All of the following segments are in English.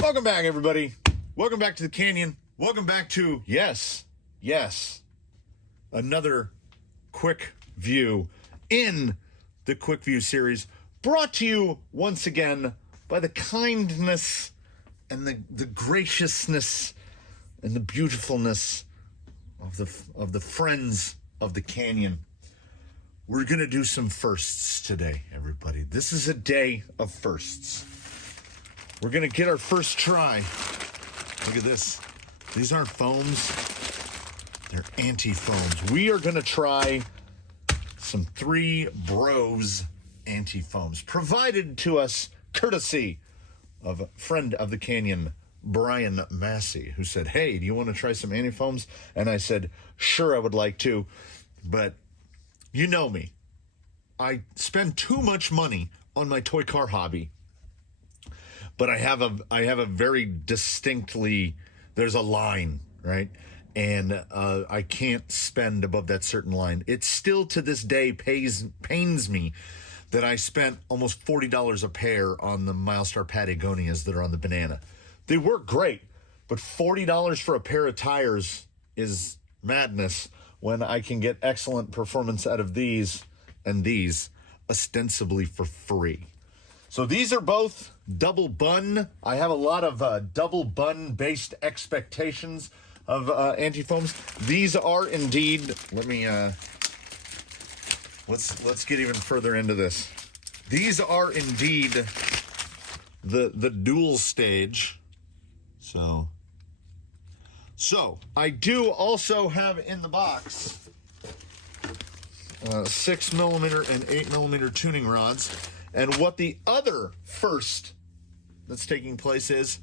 Welcome back, everybody. Welcome back to the canyon. Welcome back to, yes, another quick view in the quick view series, brought to you once again by the kindness and the graciousness and the beautifulness of the friends of the canyon. We're going to do some firsts today, everybody. This is a day of firsts. We're going to get our first try. Look at this. These aren't foams. They're anti-foams. We are going to try some Three Bros anti-foams, provided to us courtesy of a friend of the canyon, Brian Massey, who said, hey, do you want to try some anti-foams? And I said, sure, I would like to. But you know me. I spend too much money on my toy car hobby. But I have a very distinctly, there's a line, right? And I can't spend above that certain line. It still to this day pains me that I spent almost $40 a pair on the Milestar Patagonias that are on the Banana. They work great, but $40 for a pair of tires is madness when I can get excellent performance out of these and these ostensibly for free. So these are both double bun. I have a lot of double bun based expectations of anti-foams. These are indeed, let me let's get even further into this. These are indeed the dual stage. So I do also have in the box 6mm and 8mm tuning rods. And what the other first that's taking place is,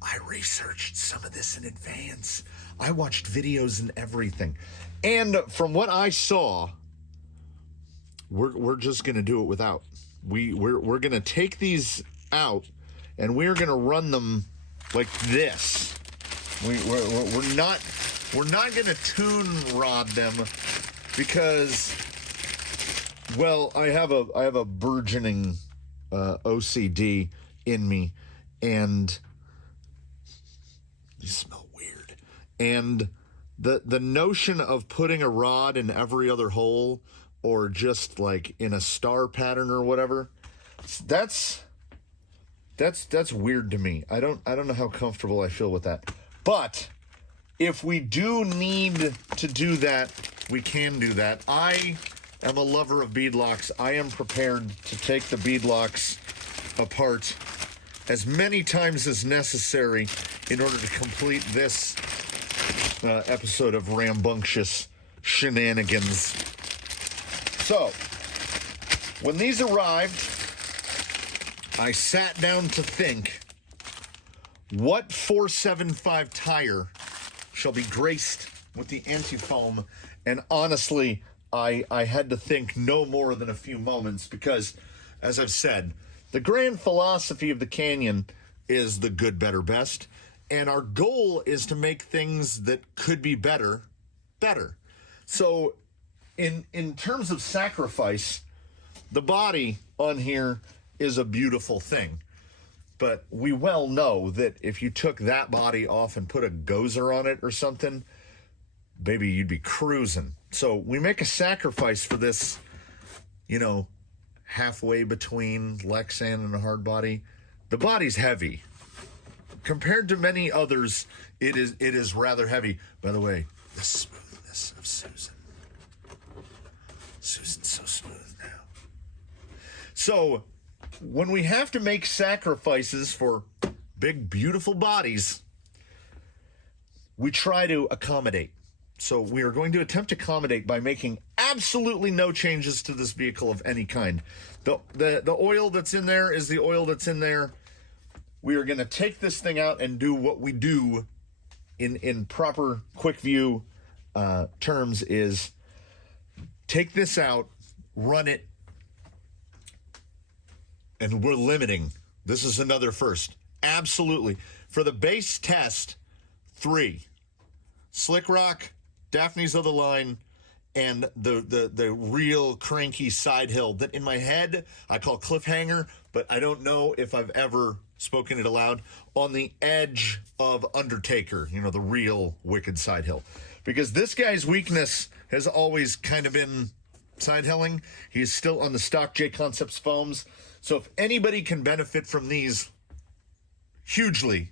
I researched some of this in advance. I watched videos and everything. And from what I saw, we're just going to do it without. We're going to take these out, and we're going to run them like this. We're not going to tune rod them because, well, I have a burgeoning OCD in me, and these smell weird. And the notion of putting a rod in every other hole, or just like in a star pattern or whatever, that's weird to me. I don't know how comfortable I feel with that. But if we do need to do that, we can do that. I am a lover of beadlocks. I am prepared to take the beadlocks apart as many times as necessary in order to complete this episode of rambunctious shenanigans. So, when these arrived, I sat down to think, what 475 tire shall be graced with the anti-foam? And honestly, I had to think no more than a few moments because, as I've said, the grand philosophy of the canyon is the good, better, best. And our goal is to make things that could be better, better. So in terms of sacrifice, the body on here is a beautiful thing. But we well know that if you took that body off and put a gozer on it or something, baby, you'd be cruising. So we make a sacrifice for this, halfway between Lexan and a hard body. The body's heavy. Compared to many others, it is rather heavy. By the way, the smoothness of Susan. Susan's so smooth now. So when we have to make sacrifices for big, beautiful bodies, we try to accommodate. So we are going to attempt to accommodate by making absolutely no changes to this vehicle of any kind. The oil that's in there is the oil that's in there. We are going to take this thing out and do what we do in proper quick view terms is take this out, run it, and we're limiting. This is another first. Absolutely. For the base test, 3. Slick Rock, Daphne's of the Line, and the real cranky side hill that in my head I call cliffhanger, but I don't know if I've ever spoken it aloud, on the edge of Undertaker, you know, the real Wicked Side Hill. Because this guy's weakness has always kind of been side hilling. He's still on the stock JConcepts foams. So if anybody can benefit from these hugely,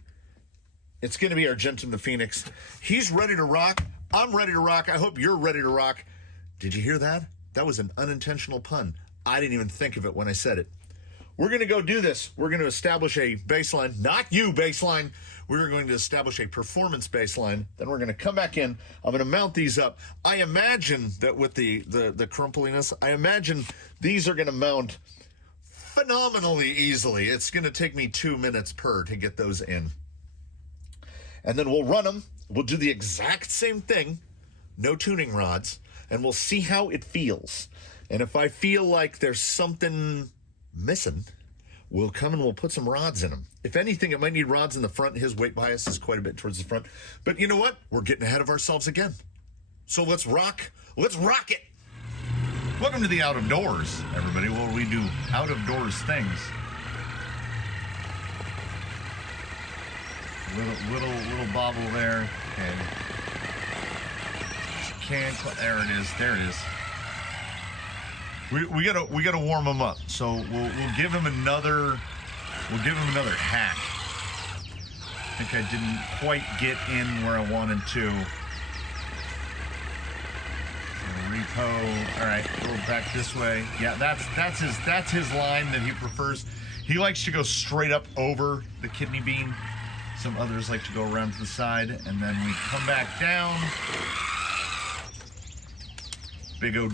it's going to be Argentum the Phoenix. He's ready to rock. I'm ready to rock. I hope you're ready to rock. Did you hear that? That was an unintentional pun. I didn't even think of it when I said it. We're going to go do this. We're going to establish a baseline. Not you, baseline. We're going to establish a performance baseline. Then we're going to come back in. I'm going to mount these up. I imagine that with the crumpliness, I imagine these are going to mount phenomenally easily. It's going to take me 2 minutes per to get those in. And then we'll run them. We'll do the exact same thing. No tuning rods. And we'll see how it feels. And if I feel like there's something missing, we'll come and we'll put some rods in them. If anything, it might need rods in the front. His weight bias is quite a bit towards the front. But you know what? We're getting ahead of ourselves again. So let's rock. Let's rock it. Welcome to the Out of Doors, everybody, where we do out of doors things. Little bobble there. Okay. There it is. There it is. We gotta warm him up. So we'll give him another hack. I think I didn't quite get in where I wanted to. So repo. All right, go back this way. Yeah, that's his line that he prefers. He likes to go straight up over the kidney bean. Some others like to go around to the side, and then we come back down. Big OD.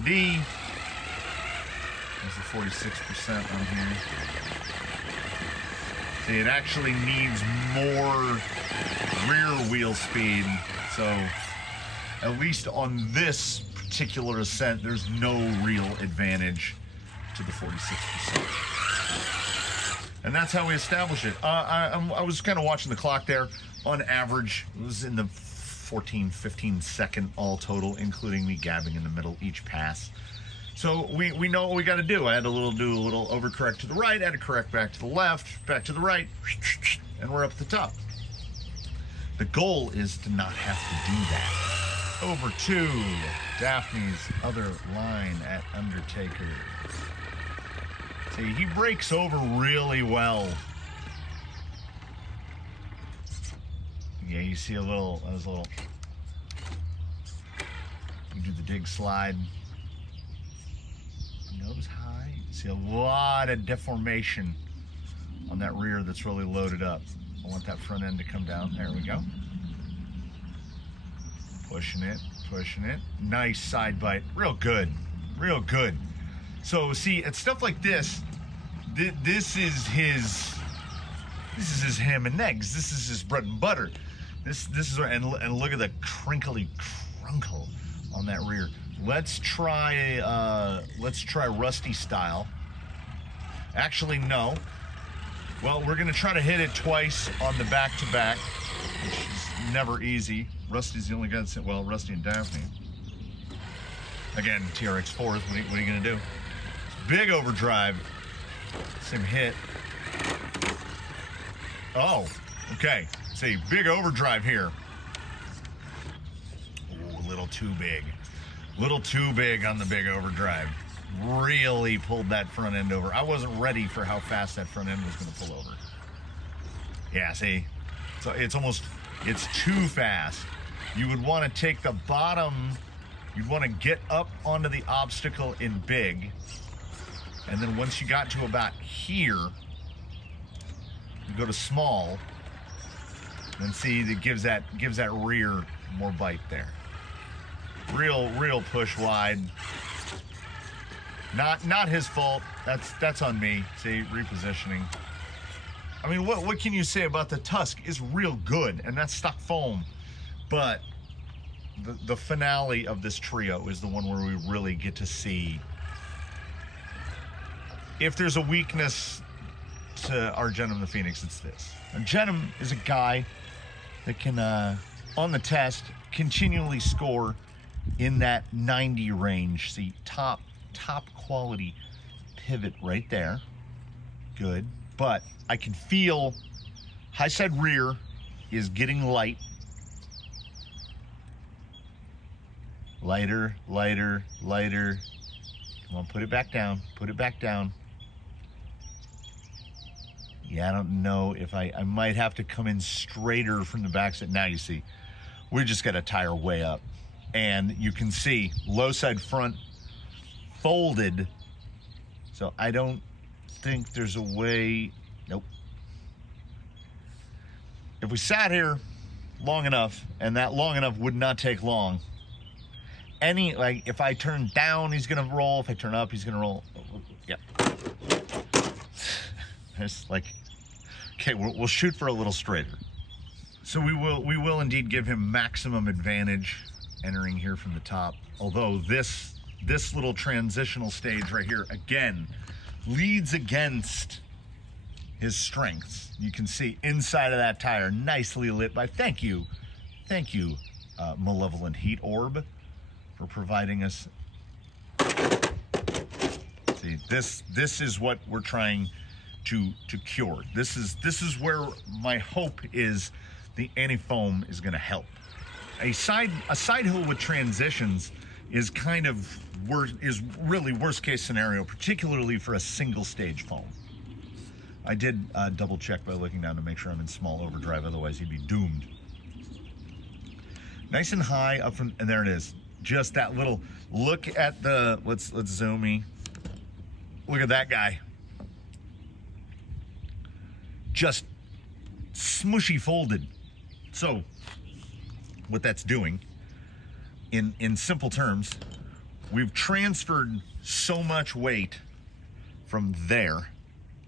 There's the 46% on here. See, it actually needs more rear wheel speed. So, at least on this particular ascent, there's no real advantage to the 46%. And that's how we establish it. I was kind of watching the clock there. On average, it was in the 14, 15 second all total, including me gabbing in the middle each pass. So we know what we got to do. I had to do a little overcorrect to the right, I had to correct back to the left, back to the right, and we're up at the top. The goal is to not have to do that. Over to Daphne's other line at Undertaker. See, he breaks over really well. Yeah, you see a little, you do the dig slide. Nose high. You see a lot of deformation on that rear that's really loaded up. I want that front end to come down. There we go. Pushing it. Nice side bite. Real good. So see, at stuff like this, this is his ham and eggs. This is his bread and butter. This is and look at the crinkly crunkle on that rear. Let's try Rusty style. Actually, no. Well, we're gonna try to hit it twice on the back-to-back, which is never easy. Rusty's the only guy that's, well, Rusty and Daphne. Again, TRX4s, what are you gonna do? Big overdrive. Same hit. Oh, okay. See, big overdrive here. Ooh, a little too big. Little too big on the big overdrive. Really pulled that front end over. I wasn't ready for how fast that front end was going to pull over. Yeah, see? So it's too fast. You would want to take the bottom, you'd want to get up onto the obstacle in big. And then once you got to about here, you go to small. And see, it gives that rear more bite there. Real push wide. Not his fault. That's on me. See, repositioning. I mean, what can you say about the Tusk? Is real good, and that's stock foam. But the finale of this trio is the one where we really get to see if there's a weakness to Argentum the Phoenix. It's this. Argentum is a guy that can, on the test, continually score in that 90 range. See, top quality pivot right there. Good. But I can feel high side rear is getting light. Lighter, lighter, lighter. Come on, put it back down. Put it back down. Yeah, I don't know if I might have to come in straighter from the backside. Now you see, we just got a tire way up. And you can see low side front folded. So I don't think there's a way. Nope. If we sat here long enough, and that long enough would not take long, like if I turn down, he's gonna roll. If I turn up, he's gonna roll. Yeah. It's like, okay, we'll shoot for a little straighter. So we will indeed give him maximum advantage entering here from the top. Although this little transitional stage right here, again, leads against his strengths. You can see inside of that tire, nicely lit by, thank you, Malevolent Heat Orb, for providing us. See, this is what we're trying to cure. This is where my hope is the Antifoam is going to help. A side hill with transitions is kind of is really worst case scenario, particularly for a single stage foam. I did double check by looking down to make sure I'm in small overdrive, otherwise he'd be doomed. Nice and high up from, and there it is. Just that little look at the, let's zoom me. Look at that guy. Just smushy folded. So what that's doing, in simple terms, we've transferred so much weight from there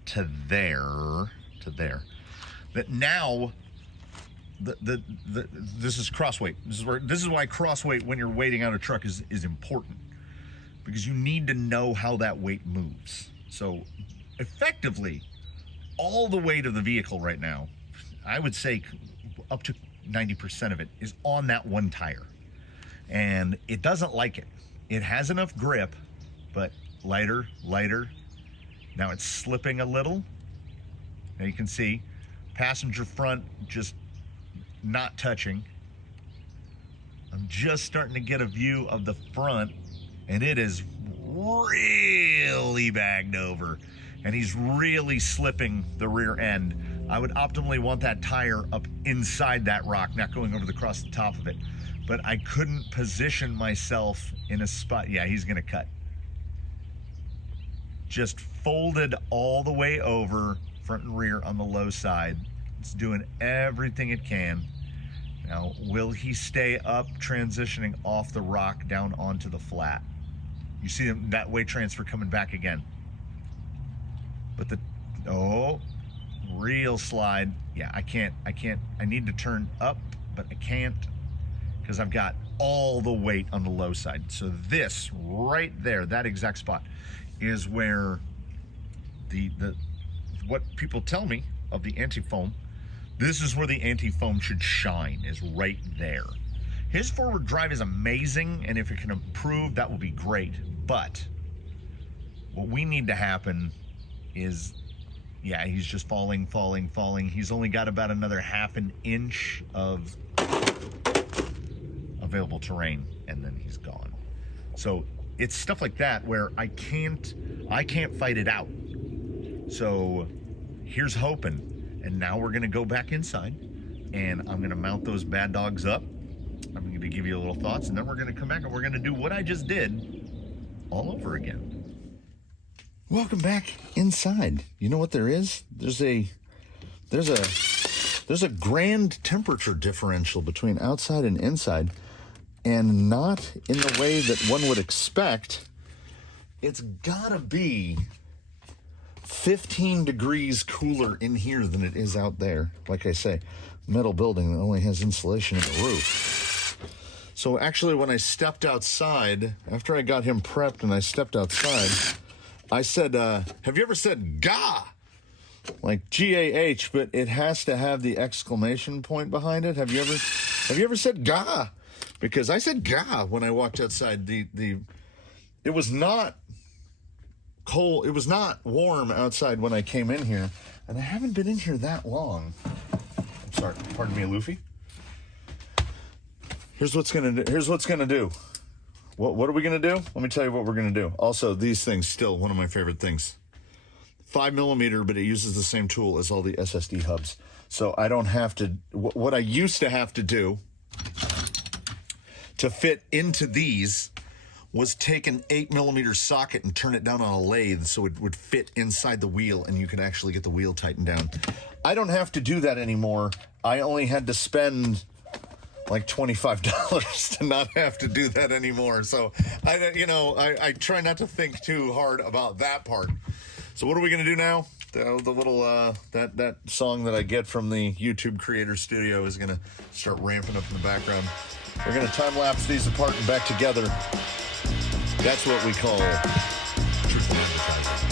to there to there that now this is crossweight. This is why crossweight when you're weighting out a truck is important, because you need to know how that weight moves. So effectively, all the weight of the vehicle right now, I would say up to 90% of it is on that one tire, and it doesn't like it. It has enough grip, but lighter. Now it's slipping a little. Now you can see passenger front just not touching. I'm just starting to get a view of the front, and it is really bagged over, and he's really slipping the rear end. I would optimally want that tire up inside that rock, not going over across the top of it. But I couldn't position myself in a spot. Yeah, he's gonna cut. Just folded all the way over, front and rear on the low side. It's doing everything it can. Now, will he stay up, transitioning off the rock down onto the flat? You see that weight transfer coming back again. But real slide. Yeah, I can't, I need to turn up, but I can't, because I've got all the weight on the low side. So this right there, that exact spot, is where what people tell me of the Antifoam, this is where the Antifoam should shine, is right there. His forward drive is amazing, and if it can improve, that will be great. But what we need to happen is, yeah, he's just falling. He's only got about another half an inch of available terrain, and then he's gone. So it's stuff like that where I can't fight it out. So here's hoping. And now we're gonna go back inside, and I'm gonna mount those bad dogs up. I'm gonna give you a little thoughts, and then we're gonna come back and we're gonna do what I just did all over again. Welcome back inside. You know what there is? There's a grand temperature differential between outside and inside, and not in the way that one would expect. It's gotta be 15 degrees cooler in here than it is out there. Like I say, metal building that only has insulation in the roof. So actually, when I stepped outside, after I got him prepped and I stepped outside, I said, have you ever said "gah"? Like G-A-H, but it has to have the exclamation point behind it. Have you ever said "gah"? Because I said "gah" when I walked outside. It was not cold. It was not warm outside when I came in here, and I haven't been in here that long. Sorry, pardon me, Luffy. Here's what's gonna do. What are we gonna do? Let me tell you what we're gonna do. Also, these things, still one of my favorite things. 5mm, but it uses the same tool as all the SSD hubs. So I don't have to, what I used to have to do to fit into these was take an 8mm socket and turn it down on a lathe so it would fit inside the wheel and you could actually get the wheel tightened down. I don't have to do that anymore. I only had to spend like $25 to not have to do that anymore. So I try not to think too hard about that part. So what are we gonna do now? The little that song that I get from the YouTube Creator Studio is gonna start ramping up in the background. We're gonna time lapse these apart and back together. That's what we call truth in advertising.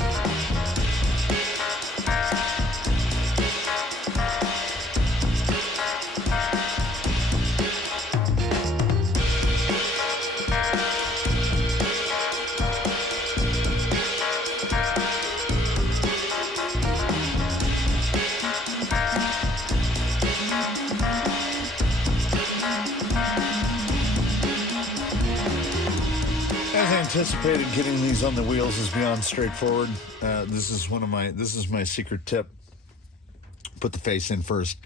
Anticipated getting these on the wheels is beyond straightforward. This is my secret tip. Put the face in first,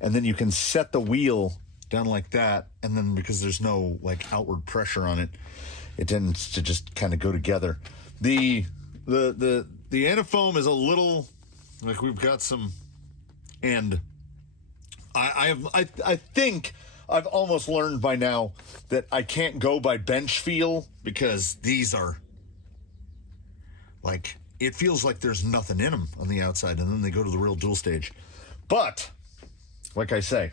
and then you can set the wheel down like that, and then because there's no like outward pressure on it, it tends to just kind of go together. The Antifoam is a little like we've got some, and I think I've almost learned by now that I can't go by bench feel because these are like, it feels like there's nothing in them on the outside and then they go to the real dual stage. But like I say,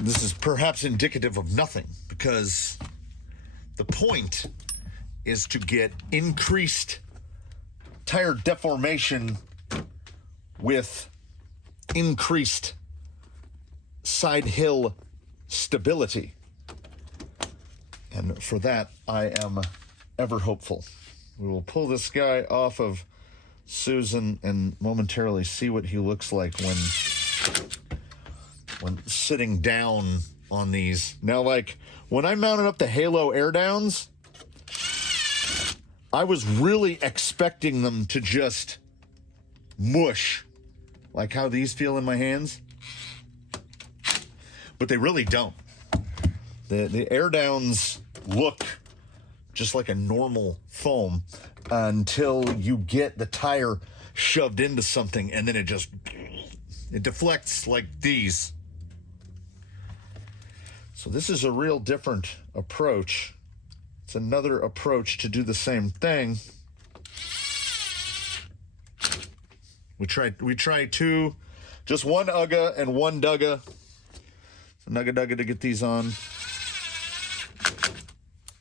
this is perhaps indicative of nothing because the point is to get increased tire deformation with increased side hill stability. And for that, I am ever hopeful. We will pull this guy off of Susan and momentarily see what he looks like when sitting down on these. Now, like, when I mounted up the Halo air downs, I was really expecting them to just mush, like how these feel in my hands. But they really don't. The air downs look just like a normal foam until you get the tire shoved into something and then it deflects like these. So this is a real different approach. It's another approach to do the same thing. We try two, just one Ugga and one Dugga. So Nugga Dugga to get these on.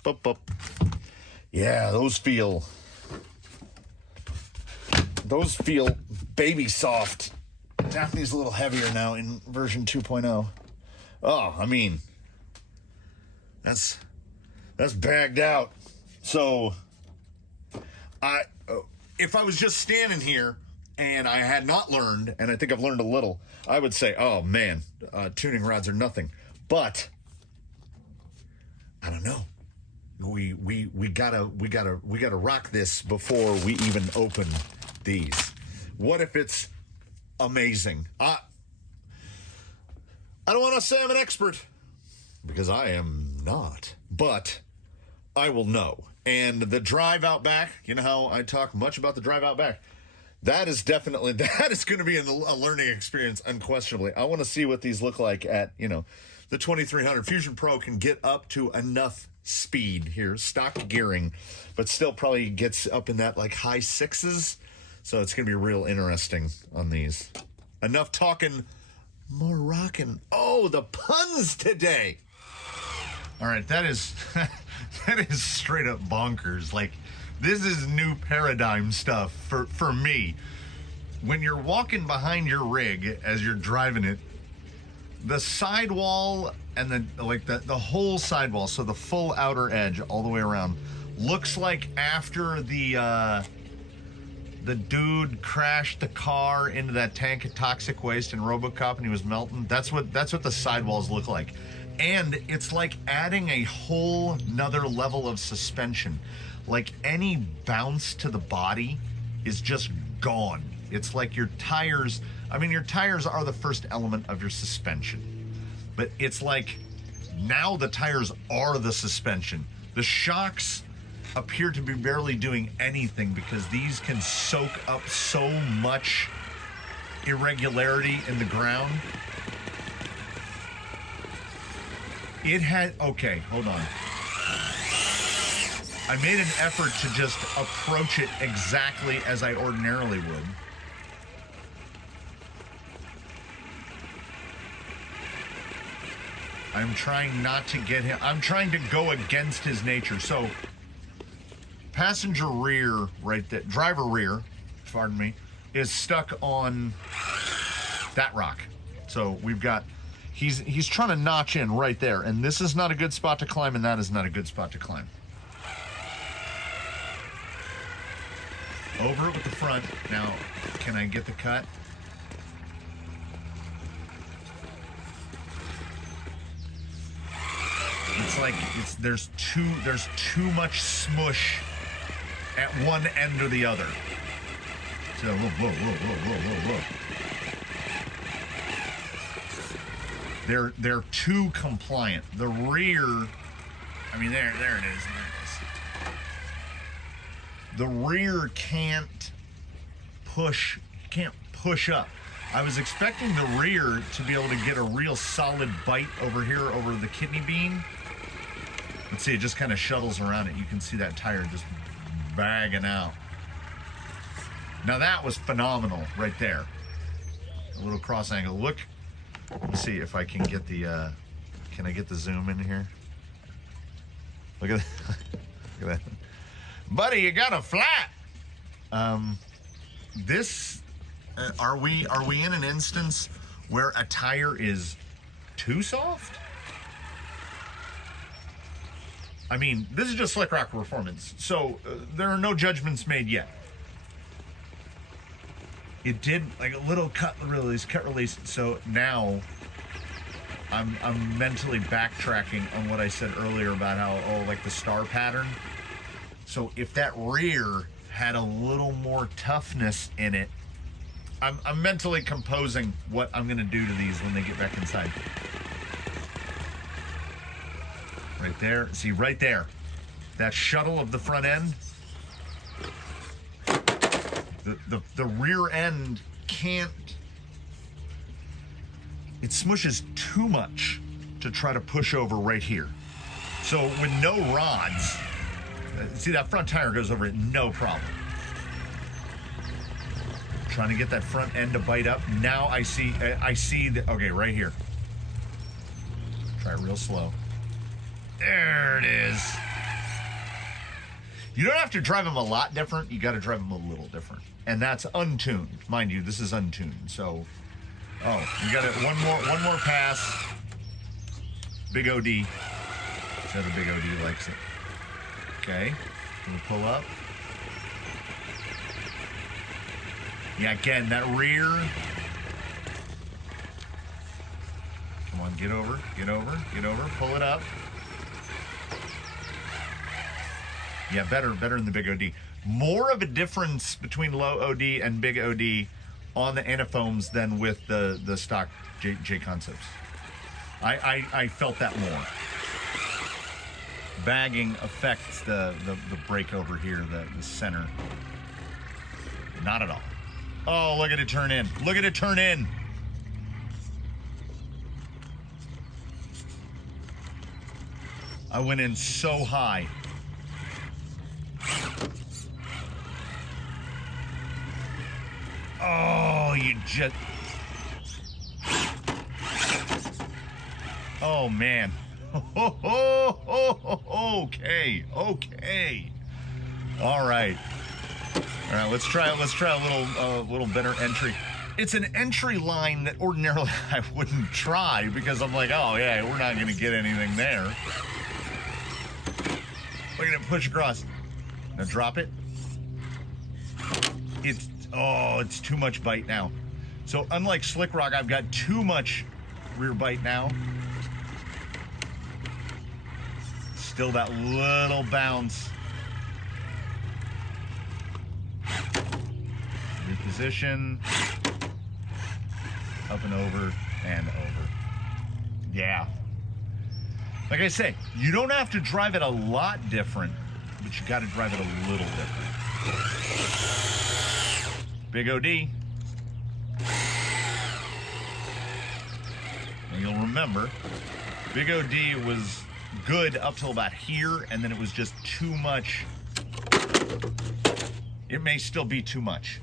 Bup, bup. Yeah, those feel baby soft. Daphne's a little heavier now in version 2.0. Oh, I mean, that's bagged out. So if I was just standing here and I had not learned, and I think I've learned a little, I would say, oh man, tuning rods are nothing. But I don't know. We gotta rock this before we even open these. What if it's amazing? I don't want to say I'm an expert because I am not, but I will know. And the drive out back, you know how I talk much about the drive out back. That is going to be a learning experience, unquestionably. I want to see what these look like at, the 2300. Fusion Pro can get up to enough speed here, stock gearing, but still probably gets up in that like high sixes. So it's going to be real interesting on these. Enough talking, more rocking. Oh, the puns today. All right, that is straight up bonkers. Like, this is new paradigm stuff for me. When you're walking behind your rig as you're driving it, the sidewall and the whole sidewall, so the full outer edge all the way around, looks like after the the dude crashed the car into that tank of toxic waste in RoboCop and he was melting. That's what the sidewalls look like. And it's like adding a whole nother level of suspension. Like any bounce to the body is just gone. It's like your tires, I mean, your tires are the first element of your suspension. But it's like now the tires are the suspension. The shocks appear to be barely doing anything because these can soak up so much irregularity in the ground. It had, okay, hold on. I made an effort to just approach it exactly as I ordinarily would. I'm trying not to get him, I'm trying to go against his nature. So, passenger rear right there, driver rear, pardon me, is stuck on that rock. So we've got, he's trying to notch in right there, and this is not a good spot to climb, and that is not a good spot to climb. Over it with the front. Now, can I get the cut? It's like there's too much smush at one end or the other. So whoa. They're too compliant. The rear, I mean there it is. The rear can't push up. I was expecting the rear to be able to get a real solid bite over here over the kidney bean. Let's see, it just kind of shuttles around it. You can see that tire just bagging out. Now that was phenomenal right there. A little cross angle. Look, let's see if I can get the, can I get the zoom in here? Look at that. Look at that. Buddy, you got a flat. Are we in an instance where a tire is too soft? I mean, this is just Slick Rock Performance, so there are no judgments made yet. It did like a little cut release. So now I'm mentally backtracking on what I said earlier about how like the star pattern. So if that rear had a little more toughness in it, I'm mentally composing what I'm gonna do to these when they get back inside. Right there, see right there, that shuttle of the front end, the rear end can't, it smushes too much to try to push over right here. So with no rods, see that front tire goes over it, no problem. Trying to get that front end to bite up. Now I see the, okay, right here. Try it real slow. There it is. You don't have to drive them a lot different. You got to drive them a little different. And that's untuned. Mind you, this is untuned. So, oh, you got it. One more pass. Big OD. See how the big OD likes it. Okay. We'll pull up. Yeah, again, that rear. Come on, get over. Pull it up. Yeah, better in the big OD. More of a difference between low OD and big OD on the Antifoams than with the stock JConcepts. I felt that more. Bagging affects the brake over here, the center. Not at all. Oh, look at it turn in. Look at it turn in. I went in so high. Oh, you just... Oh, man. Okay. All right. Let's try a little better entry. It's an entry line that ordinarily I wouldn't try because I'm like, oh yeah, we're not gonna get anything there. Look at it push across. Now drop it. it's too much bite now. So unlike Slick Rock, I've got too much rear bite now. Still that little bounce. Reposition. Up and over and over. Yeah. Like I say, you don't have to drive it a lot different, but you got to drive it a little different. Big OD. And you'll remember, Big OD was good up till about here, and then it was just too much. It may still be too much.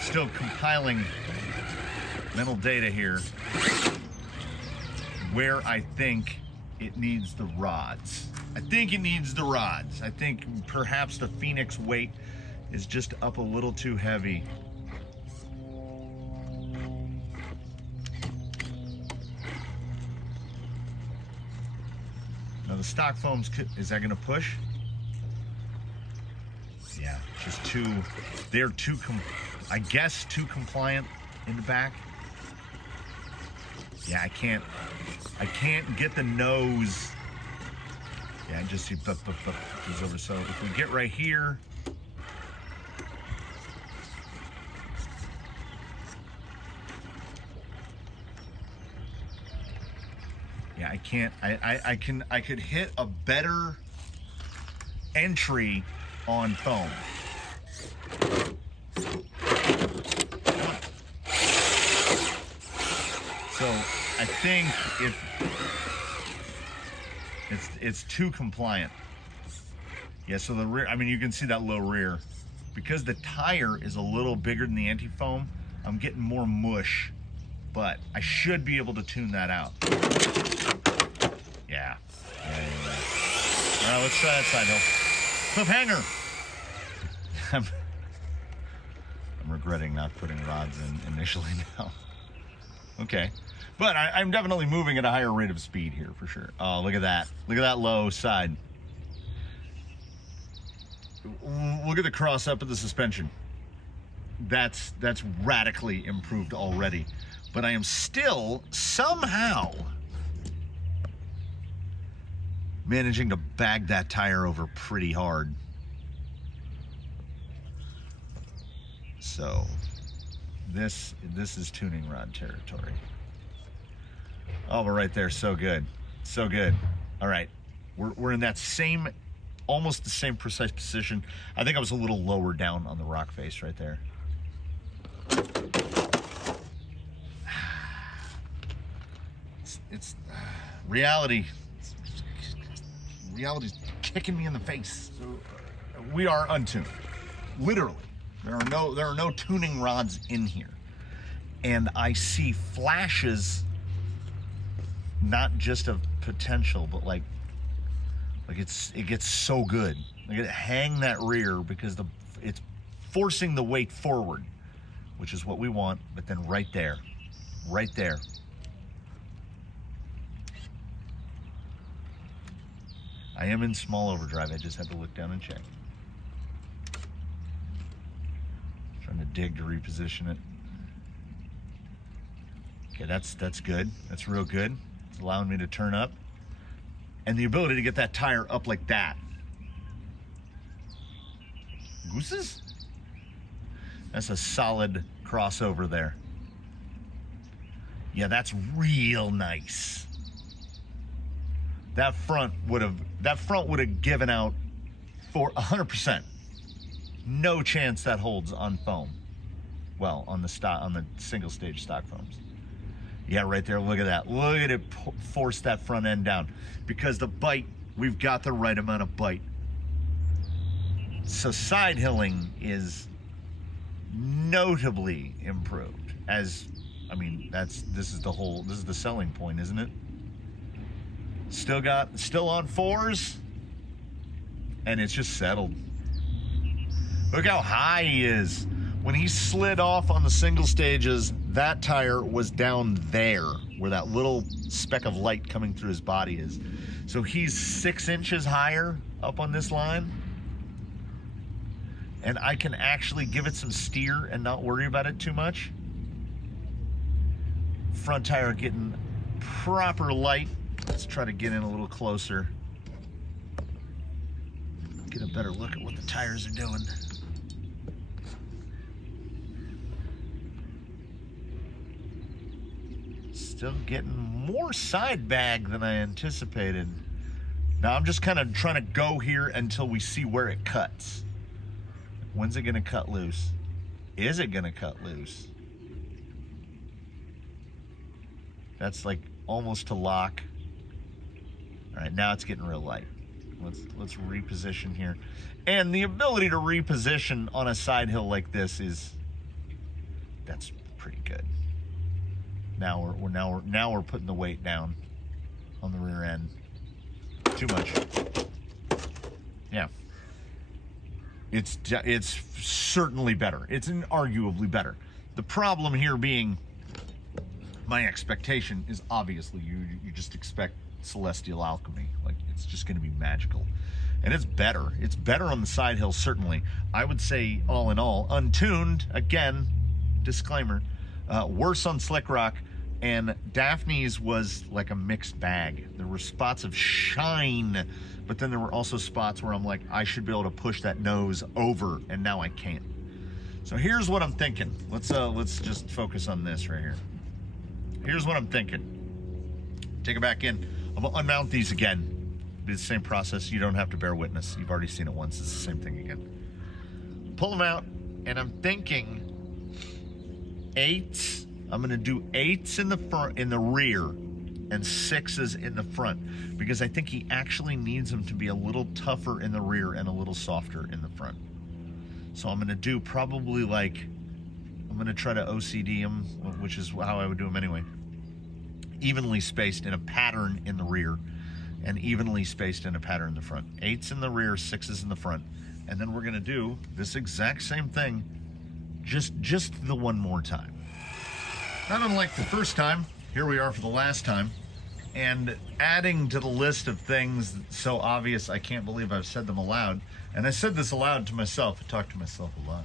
Still compiling mental data here where I think it needs the rods. I think it needs the rods. I think perhaps the Phoenix weight is just up a little too heavy. Now the stock foams, is that gonna push? Yeah, just too, they're too, I guess too compliant in the back. Yeah, I can't get the nose. Yeah, just see, goes over. So if we get right here, yeah, I could hit a better entry on foam. So I think it's too compliant. Yeah, so the rear, I mean, you can see that low rear. Because the tire is a little bigger than the Antifoam, I'm getting more mush, but I should be able to tune that out. Yeah. All right, let's try that side hill. Cliffhanger. I'm regretting not putting rods in initially now. Okay. But I'm definitely moving at a higher rate of speed here for sure. Oh, look at that. Look at that low side. Look at the cross up of the suspension. That's radically improved already. But I am still somehow managing to bag that tire over pretty hard. So this is tuning rod territory. Oh, but right there, so good. So good. All right, we're in that same, almost the same precise position. I think I was a little lower down on the rock face right there. It's reality. Reality's kicking me in the face. We are untuned, literally. There are no tuning rods in here, and I see flashes. Not just of potential, but like it gets so good. Like hang that rear because it's forcing the weight forward, which is what we want. But then right there. I am in small overdrive. I just had to look down and check. Trying to dig to reposition it. Okay, that's good. That's real good. It's allowing me to turn up. And the ability to get that tire up like that. Gooses? That's a solid crossover there. Yeah, that's real nice. That front would have given out for 100%. No chance that holds on foam. Well, on the single stage stock foams. Yeah, right there, look at that. Look at it force that front end down. Because the bite, we've got the right amount of bite. So side hilling is notably improved. This is the selling point, isn't it? Still on fours, and it's just settled. Look how high he is. When he slid off on the single stages, that tire was down there where that little speck of light coming through his body is. So he's 6 inches higher up on this line. and I can actually give it some steer and not worry about it too much. Front tire getting proper light. Let's try to get in a little closer. Get a better look at what the tires are doing. Still getting more side bag than I anticipated. Now I'm just kind of trying to go here until we see where it cuts. When's it gonna cut loose? Is it gonna cut loose? That's like almost to lock. All right, now it's getting real light. Let's reposition here. And the ability to reposition on a side hill like this that's pretty good. Now we're putting the weight down on the rear end. Too much. Yeah. It's certainly better. It's inarguably better. The problem here being my expectation is obviously you just expect celestial alchemy. Like, it's just going to be magical. And it's better. It's better on the side hill, certainly. I would say, all in all, untuned, again, disclaimer, worse on slick rock, and Daphne's was like a mixed bag. There were spots of shine, but then there were also spots where I'm like, I should be able to push that nose over, and now I can't. So here's what I'm thinking. Let's just focus on this right here. Here's what I'm thinking. Take it back in. I'm gonna unmount these again. Be the same process. You don't have to bear witness. You've already seen it once. It's the same thing again. Pull them out, and I'm thinking 8s. I'm gonna do 8s in the front, in the rear, and 6s in the front, because I think he actually needs them to be a little tougher in the rear and a little softer in the front. So I'm gonna do probably like, I'm gonna try to OCD them, which is how I would do them anyway. Evenly spaced in a pattern in the rear, and evenly spaced in a pattern in the front. 8s in the rear, 6s in the front, and then we're gonna do this exact same thing, just the one more time. Not unlike the first time, here we are for the last time, and adding to the list of things so obvious I can't believe I've said them aloud. And I said this aloud to myself. I talked to myself a lot.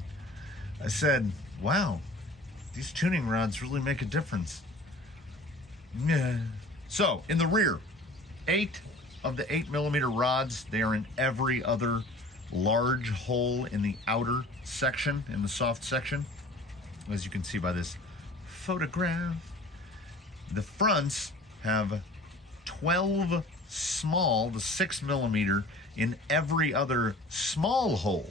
I said, wow, these tuning rods really make a difference. Yeah. So in the rear, 8 of the 8mm rods, they are in every other large hole in the outer section, in the soft section, as you can see by this photograph. The fronts have 12 small, the 6mm, in every other small hole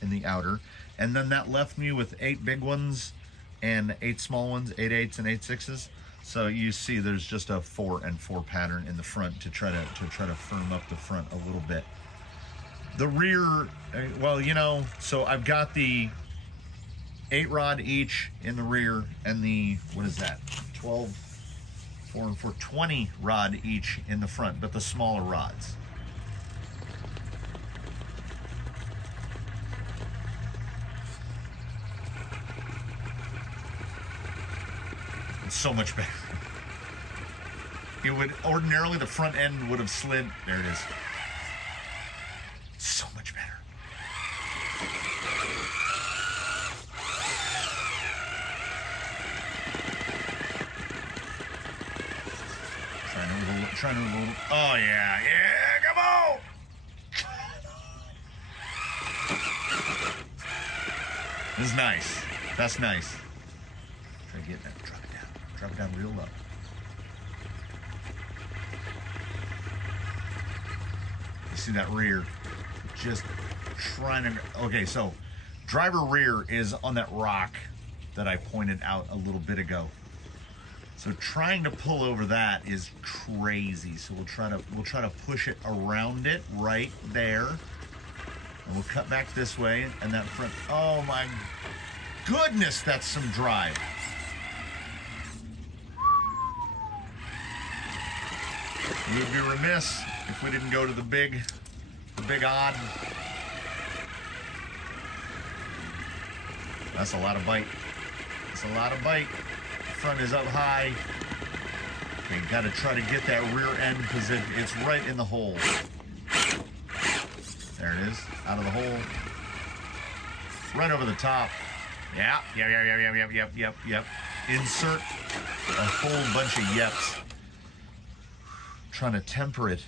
in the outer, and then that left me with 8 big ones and 8 small ones, 8 8s and 8 6s. So you see there's just a 4 and 4 pattern in the front to try to firm up the front a little bit. The rear, well, you know, so I've got the 8 rod each in the rear, and the, what is that, 12, 4 and 4, 20 rod each in the front, but the smaller rods. It's so much better. It would, ordinarily the front end would have slid, there it is. It's so much better. Trying to move. Oh yeah, come on! This is nice. That's nice. Try to get that. Drop it down real low. You see that rear? Just trying to. Okay, so driver rear is on that rock that I pointed out a little bit ago. So trying to pull over that is crazy. So we'll try to push it around it right there. And we'll cut back this way, and that front, oh my goodness, that's some drive. We would be remiss if we didn't go to the big odd. That's a lot of bite. That's a lot of bite. Front is up high. Okay, gotta try to get that rear end position. It's right in the hole. There it is, out of the hole. right over the top. Yep. Insert a whole bunch of yeps. Trying to temper it,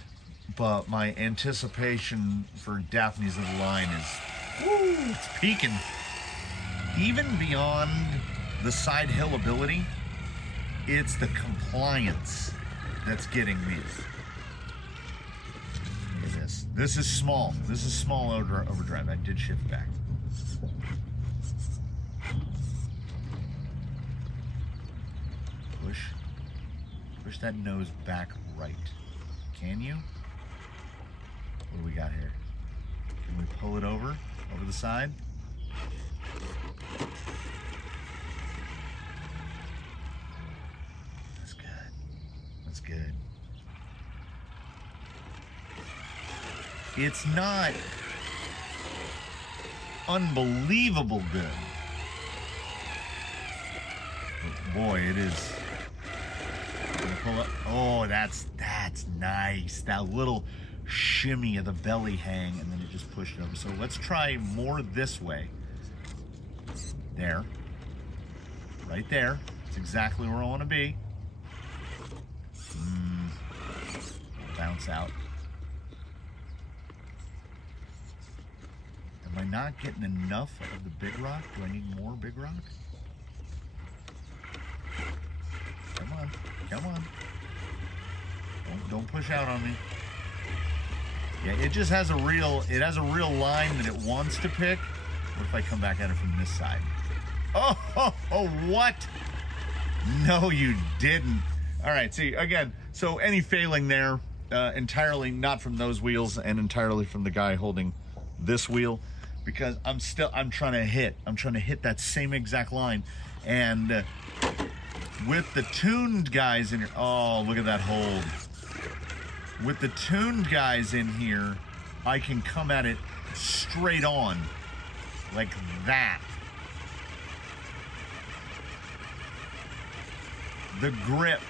but my anticipation for Daphne's little line is, woo, it's peaking. Even beyond the side hill ability, it's the compliance that's getting me. Look at this. This is small. This is small overdrive. I did shift back. Push that nose back right. Can you? What do we got here? Can we pull it over the side? That's good. That's good. It's not unbelievable good. But boy, it is. Pull up. Oh, that's nice. That little shimmy of the belly hang, and then it just pushed it over. So let's try more this way. There. Right there. That's exactly where I want to be. Bounce out. Am I not getting enough of the big rock? Do I need more big rock? Come on. Come on. Don't push out on me. Yeah, it just has a real line that it wants to pick. What if I come back at it from this side? Oh, what? No, you didn't. All right, see, again, so any failing there, entirely not from those wheels and entirely from the guy holding this wheel, because I'm trying to hit that same exact line. And with the tuned guys in here, oh, look at that hold. With the tuned guys in here, I can come at it straight on, like that. The grip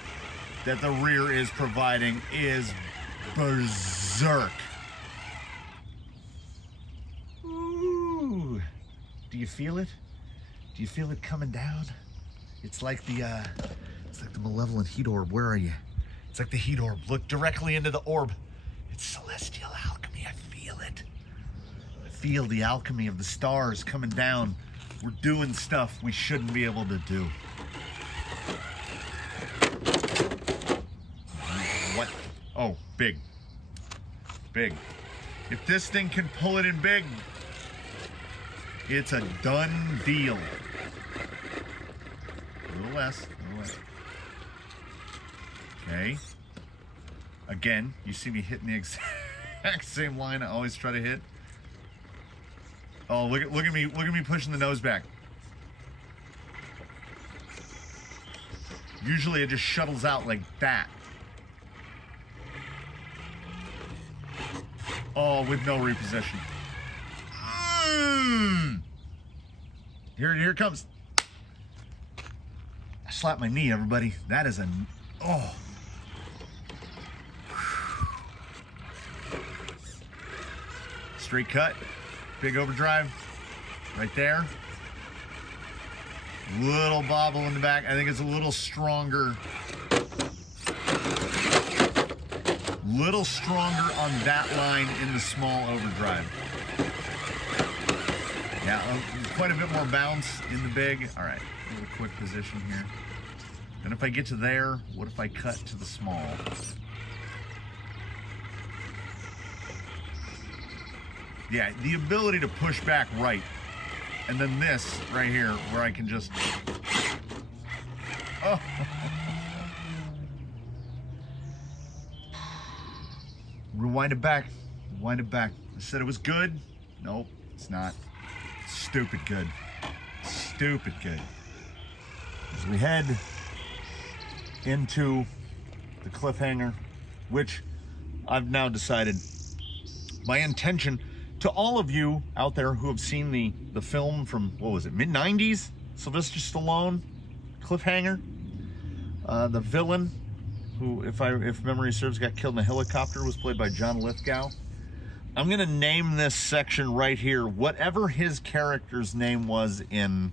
that the rear is providing is berserk. Ooh. Do you feel it? Do you feel it coming down? It's like the malevolent heat orb. Where are you? It's like the heat orb. Look directly into the orb. It's celestial alchemy. I feel it. I feel the alchemy of the stars coming down. We're doing stuff we shouldn't be able to do. What? Oh, big. Big. If this thing can pull it in big, it's a done deal. A little less. Okay. Again, you see me hitting the exact same line I always try to hit. Oh, look at me pushing the nose back. Usually it just shuttles out like that. Oh, with no reposition. Here it comes. I slapped my knee, everybody. That is oh. Straight cut, big overdrive, right there. Little bobble in the back. I think it's a little stronger. Little stronger on that line in the small overdrive. Yeah, quite a bit more bounce in the big. All right, a little quick position here. And if I get to there, what if I cut to the small? Yeah, the ability to push back right. And then this right here, where I can just... Oh. Rewind it back. Rewind it back. I said it was good. Nope, it's not. Stupid good. Stupid good. As we head into the cliffhanger, which I've now decided my intention to all of you out there who have seen the film from, what was it, mid-90s? Sylvester Stallone, Cliffhanger. The villain, who, if memory serves, got killed in a helicopter, was played by John Lithgow. I'm going to name this section right here whatever his character's name was in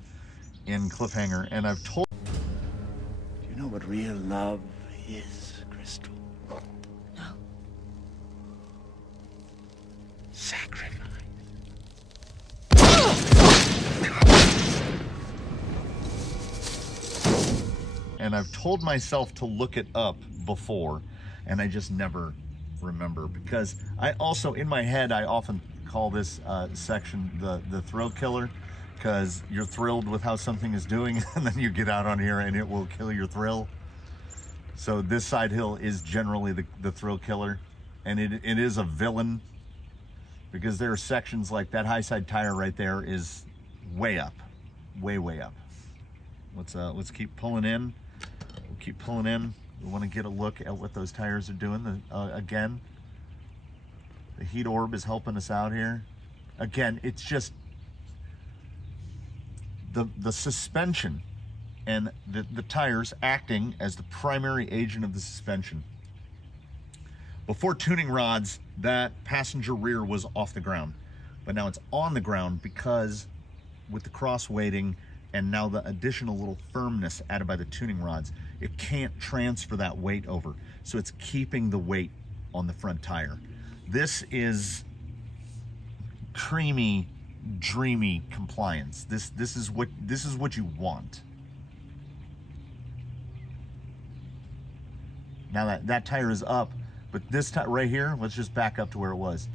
Cliffhanger, and I've told... Do you know what real love is, Crystal? No. Sacrifice. And I've told myself to look it up before, and I just never remember, because I also, in my head, I often call this section the thrill killer, because you're thrilled with how something is doing, and then you get out on here and it will kill your thrill. So this side hill is generally the thrill killer, and it is a villain, because there are sections like that high side tire right there is way up, way up. Let's keep pulling in. We'll keep pulling in. We want to get a look at what those tires are doing. Again, the heat orb is helping us out here. Again, it's just the suspension and the tires acting as the primary agent of the suspension. Before tuning rods, that passenger rear was off the ground, but now it's on the ground because with the cross weighting and now the additional little firmness added by the tuning rods, it can't transfer that weight over. So it's keeping the weight on the front tire. This is creamy, dreamy compliance. This is what you want. Now that tire is up, but this tire right here, let's just back up to where it was.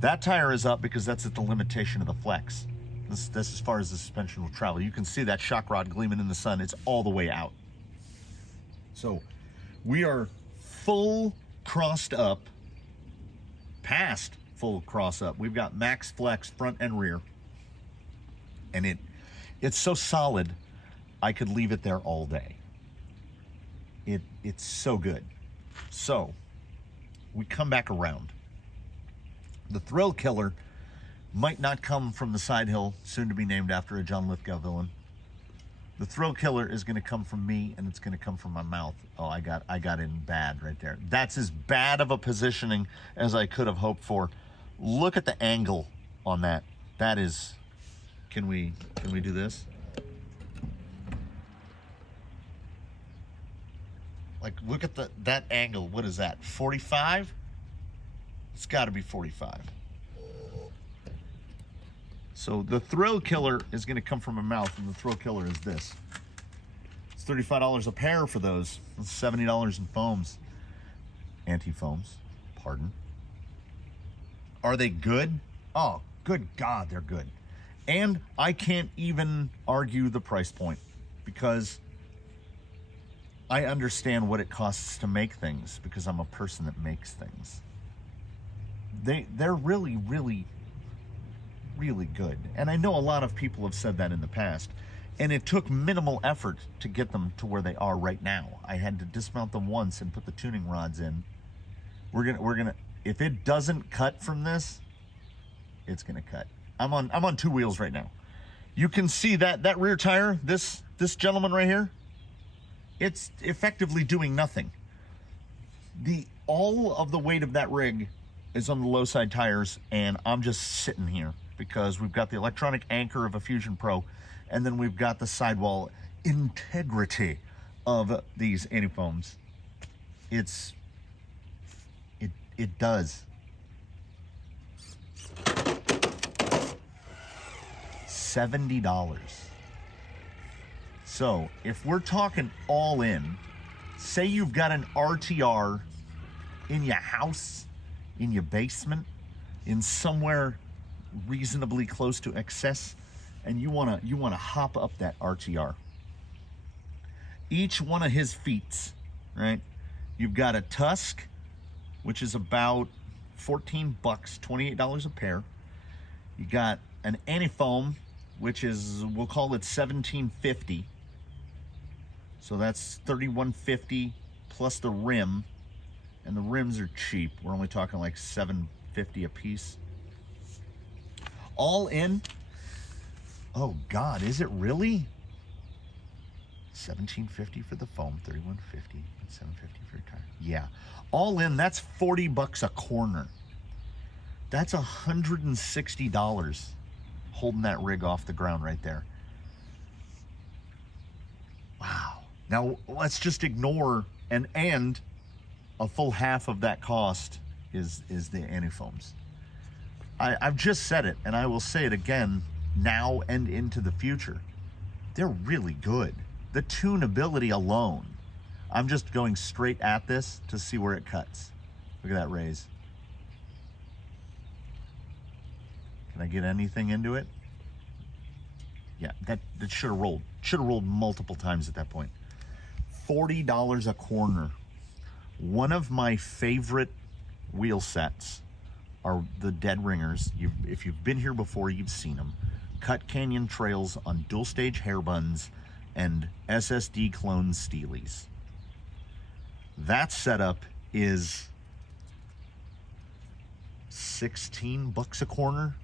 That tire is up because that's at the limitation of the flex. That's as far as the suspension will travel. You can see that shock rod gleaming in the sun. It's all the way out. So we are full crossed up, past full cross up. We've got max flex front and rear. And it's so solid, I could leave it there all day. It's so good. So we come back around. The thrill killer might not come from the side hill, soon to be named after a John Lithgow villain. The thrill killer is going to come from me, and it's going to come from my mouth. Oh, I got in bad right there. That's as bad of a positioning as I could have hoped for. Look at the angle on that. That is... Can we do this? Like, look at that angle. What is that? 45? It's got to be 45. So the thrill killer is going to come from my mouth, and the thrill killer is this. It's $35 a pair for those. It's $70 in foams. Antifoams, pardon. Are they good? Oh, good God, they're good. And I can't even argue the price point, because I understand what it costs to make things, because I'm a person that makes things. They're really, really, really good. And I know a lot of people have said that in the past, and it took minimal effort to get them to where they are right now. I had to dismount them once and put the tuning rods in. We're gonna if it doesn't cut from this, it's gonna cut. I'm on two wheels right now. You can see that rear tire, this gentleman right here, it's effectively doing nothing. All of the weight of that rig is on the low side tires, and I'm just sitting here because we've got the electronic anchor of a Fusion Pro, and then we've got the sidewall integrity of these Antifoams. It does. $70. So if we're talking all in, say you've got an RTR in your house, in your basement, in somewhere reasonably close to excess, and you wanna hop up that RTR. Each one of his feet, right? You've got a Tusk, which is about $14, $28 a pair. You got an Antifoam, which is, we'll call it $17.50. So that's $31.50 plus the rim, and the rims are cheap. We're only talking like $7.50 a piece. All in, oh God, is it really? $17.50 for the foam, $31.50, and $7.50 for your tire. Yeah, all in, that's $40 a corner. That's $160 holding that rig off the ground right there. Wow. Now let's just ignore and a full half of that cost is the Antifoams. I've just said it, and I will say it again now and into the future. They're really good. The tunability alone. I'm just going straight at this to see where it cuts. Look at that raise. Can I get anything into it? Yeah, that should have rolled. Should have rolled multiple times at that point. $40 a corner. One of my favorite wheel sets are the Dead Ringers. If you've been here before, you've seen them. Cut canyon trails on dual stage hairbuns and SSD clone Steelies. That setup is $16 a corner.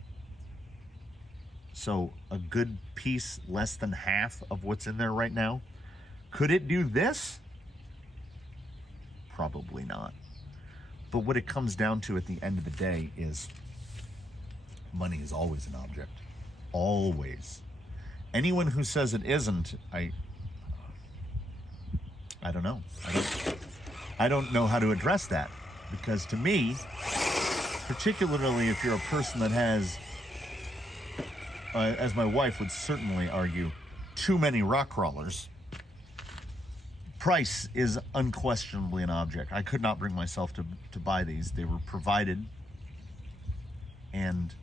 So a good piece, less than half of what's in there right now. Could it do this? Probably not. But what it comes down to at the end of the day is money is always an object. Always. Anyone who says it isn't, I don't know. I don't know how to address that, because to me, particularly if you're a person that has, as my wife would certainly argue, too many rock crawlers, price is unquestionably an object. I could not bring myself to buy these. They were provided, and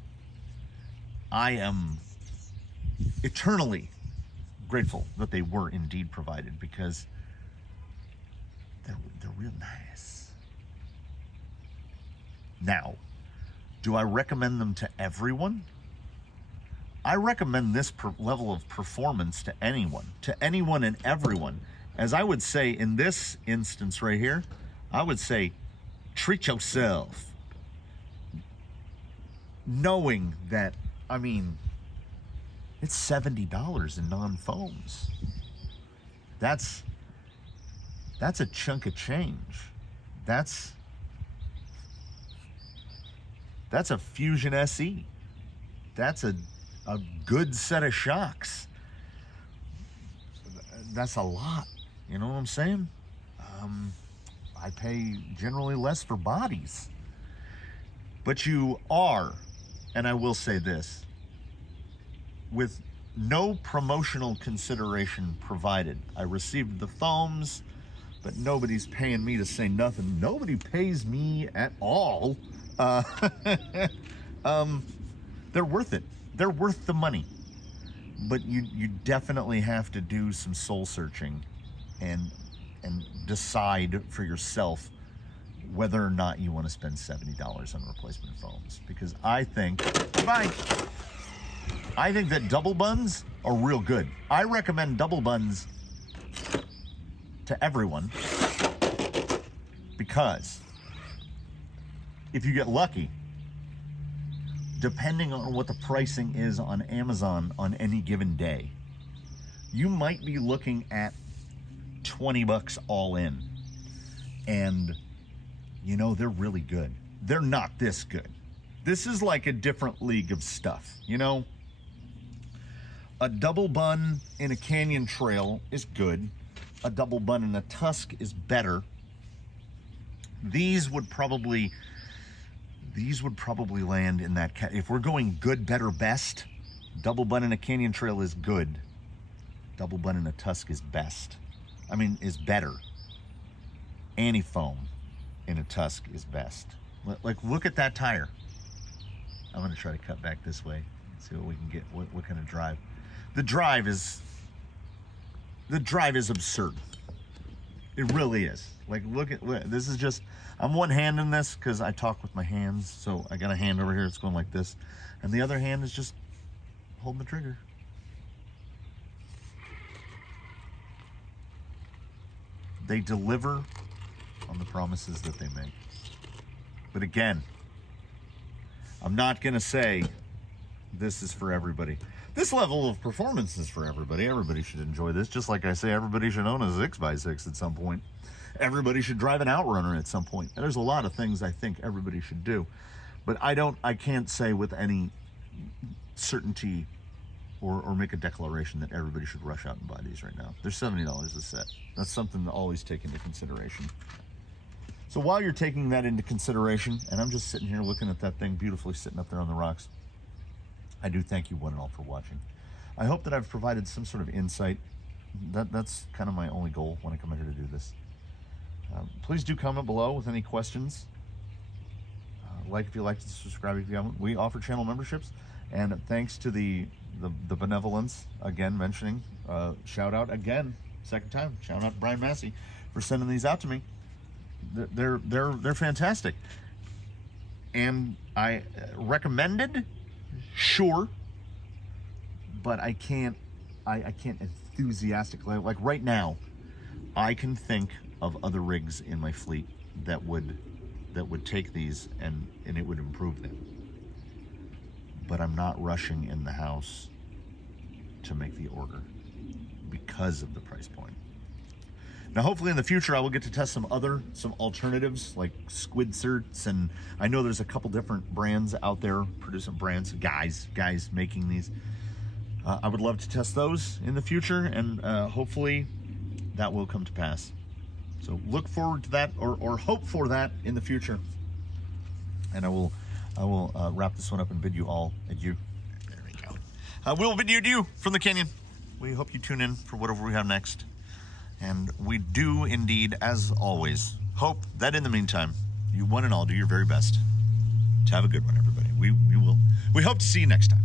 I am eternally grateful that they were indeed provided, because they're real nice. Now, do I recommend them to everyone? I recommend this level of performance to anyone and everyone. As I would say in this instance right here, I would say treat yourself. Knowing that, I mean, it's $70 in non-foams. That's a chunk of change. That's a Fusion SE. That's a good set of shocks. That's a lot. You know what I'm saying? I pay generally less for bodies. But you are, and I will say this, with no promotional consideration provided. I received the foams, but nobody's paying me to say nothing. Nobody pays me at all. They're worth it. They're worth the money. But you definitely have to do some soul searching and decide for yourself whether or not you want to spend $70 on replacement foams. Because I think that double buns are real good. I recommend double buns to everyone, because if you get lucky, depending on what the pricing is on Amazon on any given day, you might be looking at $20 all in. And you know, they're really good. They're not this good. This is like a different league of stuff, you know? A double bun in a canyon trail is good. A double bun in a Tusk is better. These would probably land in that if we're going good, better, best. Double bun in a canyon trail is good. Double bun in a Tusk is best. I mean, is better. Antifoam in a Tusk is best. Like, look at that tire. I'm going to try to cut back this way, see what we can get, what kind of drive. The drive is absurd. It really is. Like, look, this is just, I'm one-handing this because I talk with my hands, so I got a hand over here that's going like this, and the other hand is just holding the trigger. They deliver on the promises that they make. But again, I'm not going to say this is for everybody. This level of performance is for everybody. Everybody should enjoy this. Just like I say, everybody should own a 6x6 at some point. Everybody should drive an Outrunner at some point. There's a lot of things I think everybody should do. But I can't say with any certainty or make a declaration that everybody should rush out and buy these right now. They're $70 a set. That's something to always take into consideration. So while you're taking that into consideration, and I'm just sitting here looking at that thing beautifully sitting up there on the rocks, I do thank you one and all for watching. I hope that I've provided some sort of insight. That's kind of my only goal when I come in here to do this. Please do comment below with any questions. Like if you like, subscribe if you haven't. We offer channel memberships, and thanks to the benevolence, again mentioning, shout out again, second time, shout out to Brian Massey for sending these out to me. They're fantastic, and I recommended, sure, but I can't enthusiastically, like right now, I can think of other rigs in my fleet that would take these and it would improve them. But I'm not rushing in the house to make the order because of the price point. Now, hopefully in the future, I will get to test some alternatives like squid certs, and I know there's a couple different brands out there, producing brands, guys making these. I would love to test those in the future, and hopefully that will come to pass. So look forward to that, or hope for that in the future. And I will wrap this one up and bid you all adieu. There we go. We'll bid you adieu from the canyon. We hope you tune in for whatever we have next. And we do indeed, as always, hope that in the meantime, you one and all do your very best to have a good one, everybody. We hope to see you next time.